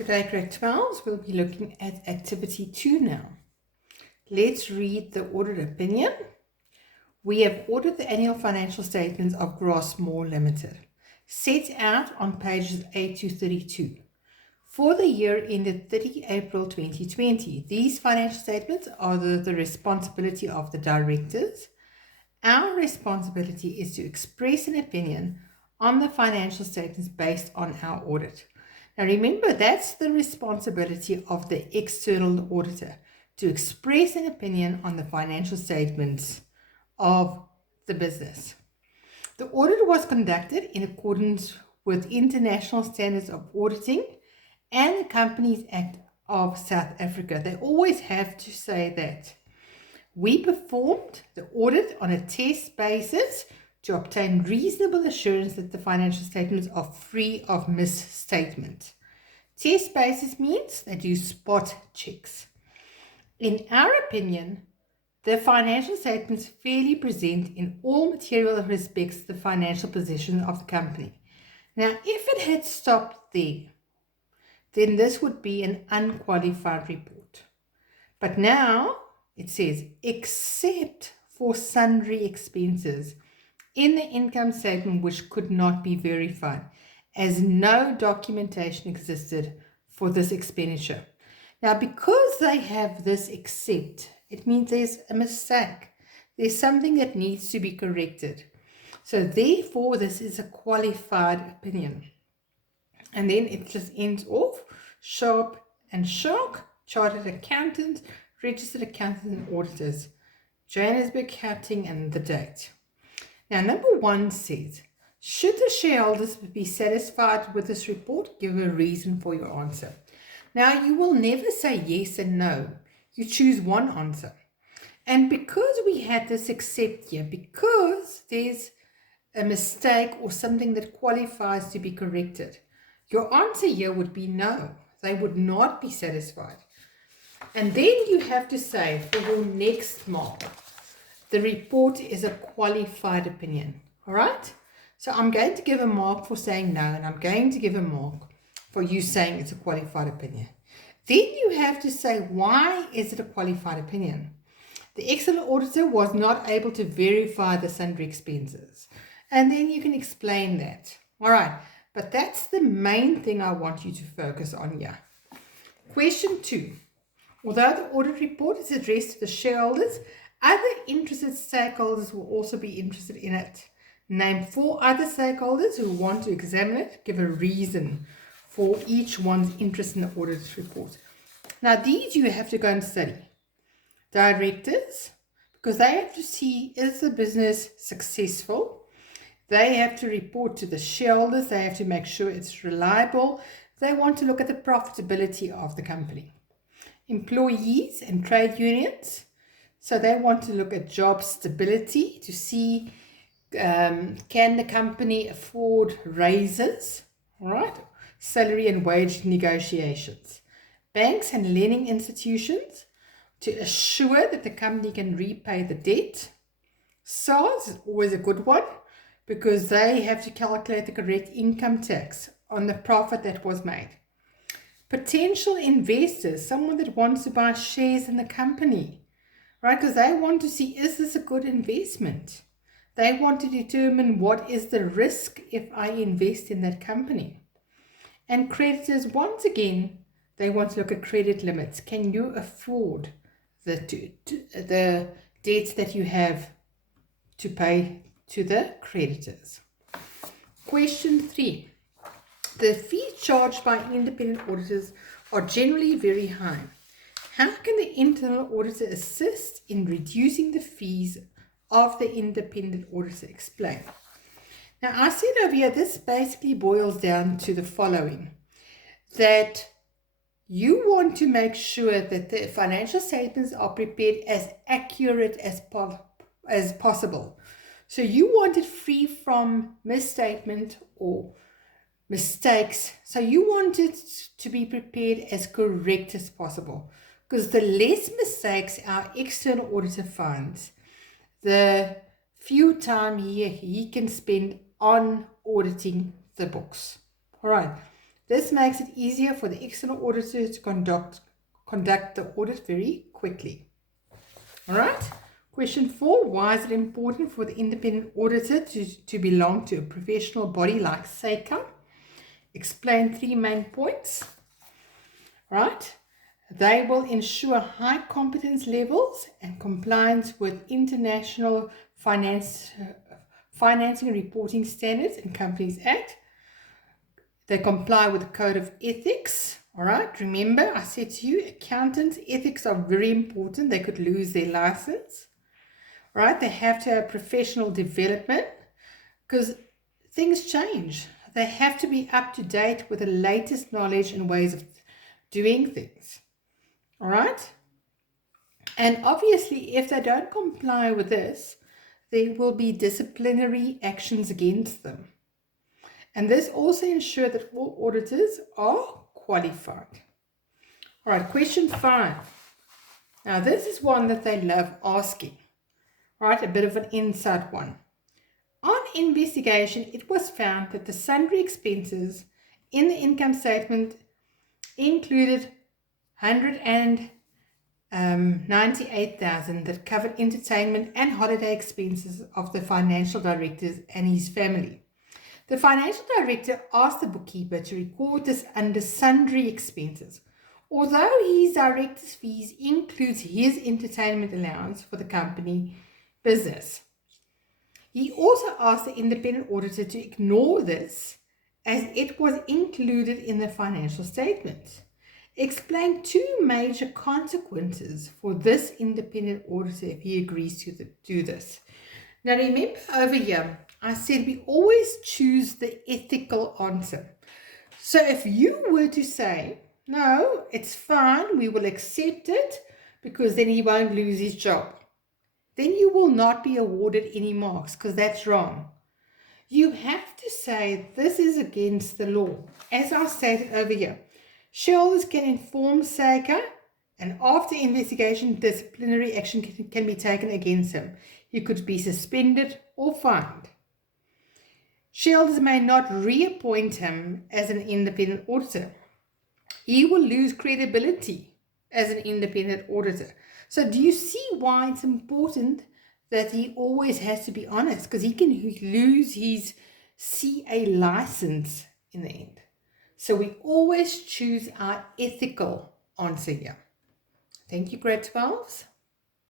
Good day, grade 12s. We'll be looking at activity 2 now. Let's read the audit opinion. We have audited the annual financial statements of Gr12 Limited, set out on pages 8 to 32. For the year ended 30 April 2020, these financial statements are the responsibility of the directors. Our responsibility is to express an opinion on the financial statements based on our audit. Now remember, that's the responsibility of the external auditor, to express an opinion on the financial statements of the business. The audit was conducted in accordance with international standards of auditing and the Companies Act of South Africa. They always have to say that. We performed the audit on a test basis to obtain reasonable assurance that the financial statements are free of misstatement. Test basis means that you spot checks. In our opinion, the financial statements fairly present in all material respects the financial position of the company. Now, if it had stopped there, then this would be an unqualified report. But now it says, except for sundry expenses in the income statement which could not be verified, as no documentation existed for this expenditure. Now, because they have this except, it means there's a mistake. There's something that needs to be corrected. So therefore, this is a qualified opinion. And then it just ends off, sharp and shark, chartered accountants, registered accountants and auditors, Johannesburg Accounting, and the date. Now, number 1 says, should the shareholders be satisfied with this report, give a reason for your answer. Now, you will never say yes and no. You choose one answer. And because we had this except here, because there's a mistake or something that qualifies to be corrected, your answer here would be no. They would not be satisfied. And then you have to say, for your next mark, the report is a qualified opinion. All right? So I'm going to give a mark for saying no, and I'm going to give a mark for you saying it's a qualified opinion. Then you have to say, why is it a qualified opinion? The external auditor was not able to verify the sundry expenses. And then you can explain that. All right. But that's the main thing I want you to focus on here. Question 2. Although the audit report is addressed to the shareholders, other interested stakeholders will also be interested in it. Name 4 other stakeholders who want to examine it. Give a reason for each one's interest in the audit report. Now, these you have to go and study. Directors, because they have to see, is the business successful? They have to report to the shareholders. They have to make sure it's reliable. They want to look at the profitability of the company. Employees and trade unions. So they want to look at job stability to see, can the company afford raises, all right? Salary and wage negotiations. Banks and lending institutions to assure that the company can repay the debt. SARS is always a good one because they have to calculate the correct income tax on the profit that was made. Potential investors, someone that wants to buy shares in the company, right? Because they want to see, is this a good investment? They want to determine what is the risk if I invest in that company. And creditors, once again, they want to look at credit limits. Can you afford the debts that you have to pay to the creditors? Question 3. The fees charged by independent auditors are generally very high. How can the internal auditor assist in reducing the fees of the independent auditor? Explain. Now, I said over here, this basically boils down to the following, that you want to make sure that the financial statements are prepared as accurate as possible. So you want it free from misstatement or mistakes. So you want it to be prepared as correct as possible, because the less mistakes our external auditor finds, the few time he can spend on auditing the books. All right. This makes it easier for the external auditor to conduct the audit very quickly. All right. Question 4, why is it important for the independent auditor to belong to a professional body like SACA? Explain 3 main points. Right? They will ensure high competence levels and compliance with international financing and reporting standards and Companies Act. They comply with the Code of Ethics. All right. Remember, I said to you, accountants' ethics are very important. They could lose their license. Right? They have to have professional development because things change. They have to be up to date with the latest knowledge and ways of doing things. All right? And obviously, if they don't comply with this, there will be disciplinary actions against them. And this also ensures that all auditors are qualified. All right, question 5. Now, this is one that they love asking. All right, a bit of an inside one. On investigation, it was found that the sundry expenses in the income statement included 198,000 that covered entertainment and holiday expenses of the financial director and his family. The financial director asked the bookkeeper to record this under sundry expenses, although his director's fees includes his entertainment allowance for the company business. He also asked the independent auditor to ignore this as it was included in the financial statement. Explain 2 major consequences for this independent auditor if he agrees to do this. Now remember over here, I said we always choose the ethical answer. So if you were to say, no, it's fine, we will accept it because then he won't lose his job, then you will not be awarded any marks because that's wrong. You have to say this is against the law. As I stated over here, shareholders can inform SACA and after investigation, disciplinary action can be taken against him. He could be suspended or fined. Shareholders may not reappoint him as an independent auditor. He will lose credibility as an independent auditor. So do you see why it's important that he always has to be honest? Because he can lose his CA license in the end. So we always choose our ethical answer here. Thank you, grade 12s.